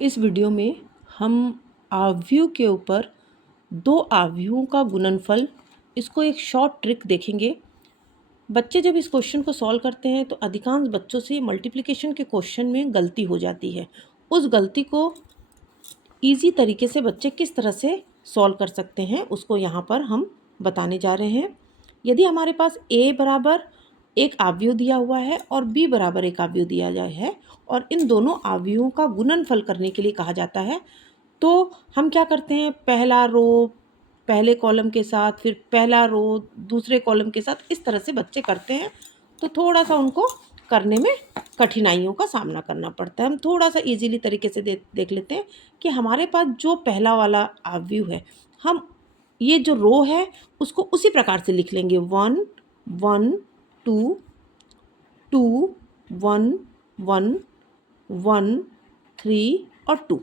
इस वीडियो में हम आव्यूह के ऊपर दो आव्यूहों का गुणनफल, इसको एक शॉर्ट ट्रिक देखेंगे। बच्चे जब इस क्वेश्चन को सॉल्व करते हैं तो अधिकांश बच्चों से मल्टीप्लिकेशन के क्वेश्चन में गलती हो जाती है। उस गलती को इजी तरीके से बच्चे किस तरह से सॉल्व कर सकते हैं उसको यहाँ पर हम बताने जा रहे हैं। यदि हमारे पास a बराबर एक आव्यूह दिया हुआ है और b बराबर एक आव्यूह दिया गया है और इन दोनों आव्यूहों का गुणनफल करने के लिए कहा जाता है, तो हम क्या करते हैं, पहला रो पहले कॉलम के साथ, फिर पहला रो दूसरे कॉलम के साथ, इस तरह से बच्चे करते हैं। तो थोड़ा सा उनको करने में कठिनाइयों का सामना करना पड़ता है। हम थोड़ा सा इजीली तरीके से देख लेते हैं कि हमारे पास जो पहला वाला आव्यूह है, हम ये जो रो है उसको उसी प्रकार से लिख लेंगे, 1 1 2 2 1 1 1 3 और 2।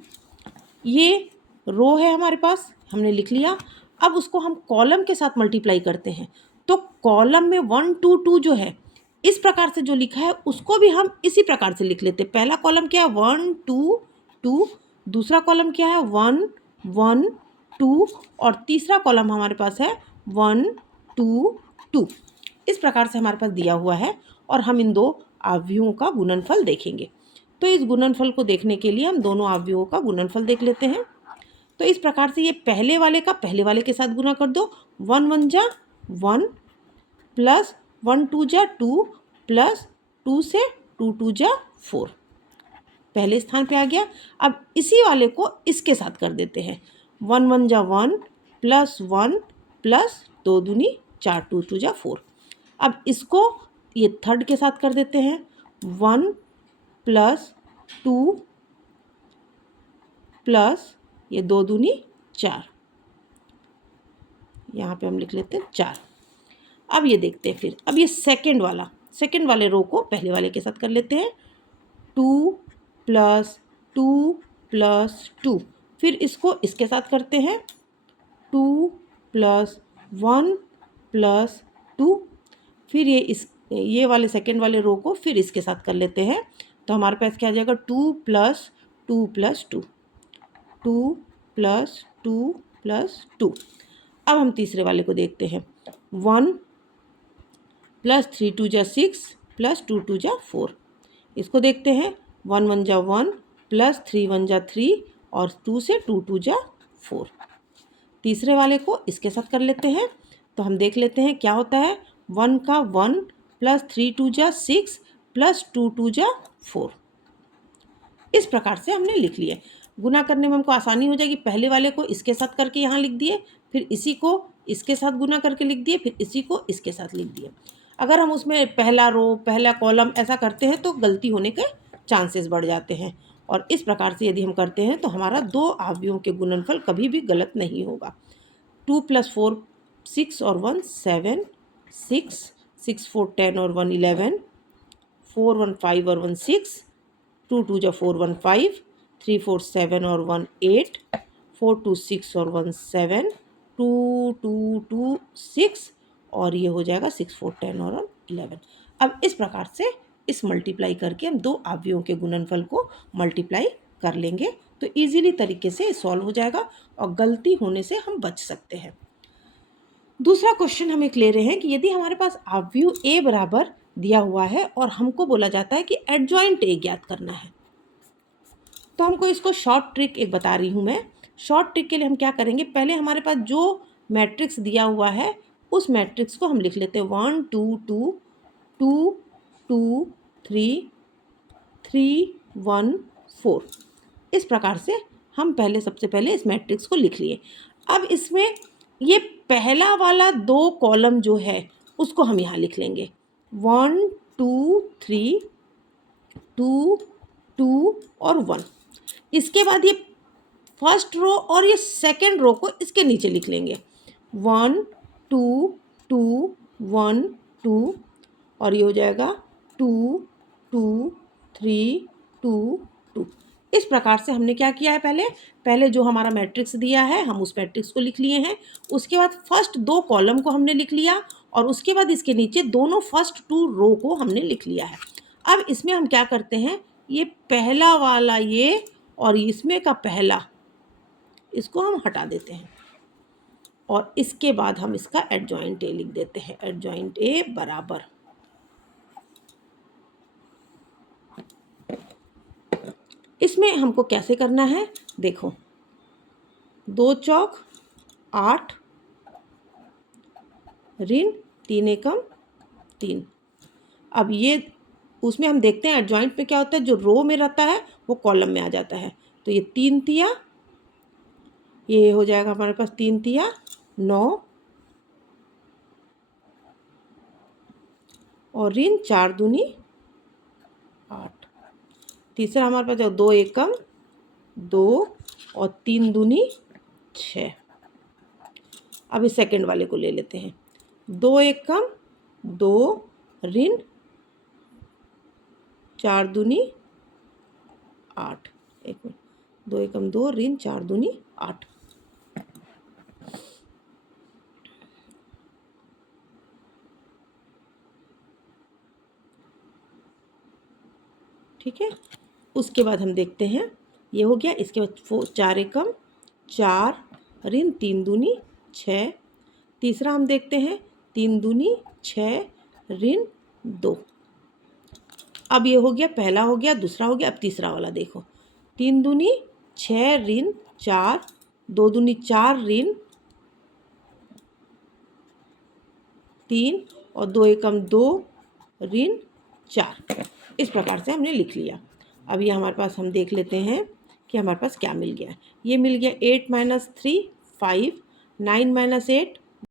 ये रो है हमारे पास, हमने लिख लिया। अब उसको हम कॉलम के साथ मल्टीप्लाई करते हैं, तो कॉलम में 1 2 2 जो है, इस प्रकार से जो लिखा है उसको भी हम इसी प्रकार से लिख लेते हैं। पहला कॉलम क्या है, 1 2 2, दूसरा कॉलम क्या है, 1 1 2 और तीसरा कॉलम हमारे पास है 1 2 2। इस प्रकार से हमारे पास दिया हुआ है और हम इन दो आव्यूहों का गुणनफल देखेंगे। तो इस गुणनफल को देखने के लिए हम दोनों आव्यूहों का गुणनफल देख लेते हैं। तो इस प्रकार से ये पहले वाले का पहले वाले के साथ गुना कर दो, 1 1 जा 1 प्लस 1 2 जा 2 प्लस 2 से 2 2 जा 4, पहले स्थान पे आ गया। अब इसी वाले को इसके साथ कर देते हैं, 1 1 जा 1 प्लस 1 प्लस 2 दूनी 4 2 2 जा 4। अब इसको ये थर्ड के साथ कर देते हैं, 1 प्लस 2 प्लस ये 2 दूनी 4, यहाँ पे हम लिख लेते हैं 4। अब ये देखते हैं, फिर अब ये सेकंड वाले रो को पहले वाले के साथ कर लेते हैं, 2 प्लस 2 प्लस 2, फिर इसको इसके साथ करते हैं, 2 प्लस 1 प्लस 2, फिर ये वाले सेकंड वाले रो को फिर इसके साथ कर लेते हैं। तो हमारे पास क्या आ जाएगा, 2 प्लस 2 प्लस 2, 2 प्लस 2 प्लस 2। अब हम तीसरे वाले को देखते हैं, 1 प्लस 3 2 जा 6 प्लस 2 2 जा 4। इसको देखते हैं, 1 1 जा 1 प्लस 3 1 जा 3 और 2 से 2 2 जा 4। तीसरे वाले को इसके साथ कर लेते हैं, तो हम देख लेते हैं क्या होता है, 1 का 1 प्लस 3 2 जा 6 प्लस 2 2 जा 4। इस प्रकार से हमने लिख लिए। गुना करने में हमको आसानी हो जाएगी, पहले वाले को इसके साथ करके यहाँ लिख दिए, फिर इसी को इसके साथ गुना करके लिख दिए, फिर इसी को इसके साथ लिख दिए। अगर हम उसमें पहला रो पहला कॉलम ऐसा करते हैं तो गलती होने के चांसेस बढ़ जाते हैं। और इस प्रकार से यदि हम करते हैं तो हमारा दो आव्यूहों के गुणनफल कभी भी गलत नहीं होगा। 2 प्लस 4 6 और 1 7, 6 6 4 10 और 1 11, 4 1 5 और 1 6, 2 2 जा 4 1 5, 3 4 7 और 1 8, 4 2 6 और 1 7, 2 2 2 6 और ये हो जाएगा 6 4 10 और 1 11। अब इस प्रकार से इस मल्टीप्लाई करके हम दो आव्यूहों के गुणनफल को मल्टीप्लाई कर लेंगे, तो इजीली तरीके से सॉल्व हो जाएगा और गलती होने से हम बच सकते हैं। दूसरा क्वेश्चन हम एक ले रहे हैं कि यदि हमारे पास आव्यूह a बराबर दिया हुआ है और हमको बोला जाता है कि एडजॉइंट a ज्ञात करना है, तो हमको इसको शॉर्ट ट्रिक एक बता रही हूँ मैं। शॉर्ट ट्रिक के लिए हम क्या करेंगे, पहले हमारे पास जो मैट्रिक्स दिया हुआ है उस मैट्रिक्स को हम लिख लेते हैं, 1 2 2 2 2 3 3 1 4। इस प्रकार से हम सबसे पहले इस मैट्रिक्स को लिख लिए। अब इसमें ये पहला वाला दो कॉलम जो है उसको हम यहाँ लिख लेंगे, 1 2 3 2 2 और 1। इसके बाद ये फर्स्ट रो और ये सेकंड रो को इसके नीचे लिख लेंगे, 1 2 2 1 2 और ये हो जाएगा 2 2 3 2 2। इस प्रकार से हमने क्या किया है, पहले जो हमारा मैट्रिक्स दिया है हम उस मैट्रिक्स को लिख लिए हैं। उसके बाद फर्स्ट दो कॉलम को हमने लिख लिया और उसके बाद इसके नीचे दोनों फर्स्ट 2 रो को हमने लिख लिया है। अब इसमें हम क्या करते हैं, ये पहला वाला ये और इसमें का पहला इसको हम हटा देते हैं और इसके बाद हम इसका एडजॉइंट ए लिख देते हैं। एडजॉइंट ए बराबर इसमें हमको कैसे करना है, देखो 2 चौक 8 ऋण 3 एकम 3। अब ये उसमें हम देखते हैं एडजॉइंट में क्या होता है, जो रो में रहता है वो कॉलम में आ जाता है। तो ये 3 तिया, ये हो जाएगा हमारे पास 3 तिया 9 और ऋण 4 दूनी 8। तीसरा हमारे पास 2 एकम 2 और 3 दूनी 6। अब इस सेकंड वाले को ले लेते हैं। 2 एकम 2 ऋण 4 दूनी 8। एक मिनट, 2 एकम 2 ऋण 4 दूनी 8। ठीक है, उसके बाद हम देखते हैं ये हो गया। इसके बाद 4 एकम 4 ऋण 3 दूनी 6। तीसरा हम देखते हैं 3 दूनी 6 ऋण 2। अब ये हो गया, पहला हो गया, दूसरा हो गया। अब तीसरा वाला देखो, 3 दूनी 6 ऋण 4, 2 दूनी 4 ऋण 3 और 2 एकम 2 ऋण 4। इस प्रकार से हमने लिख लिया। अब ये हमारे पास हम देख लेते हैं कि हमारे पास क्या मिल गया। ये मिल गया 8 - 3 5, 9 - 8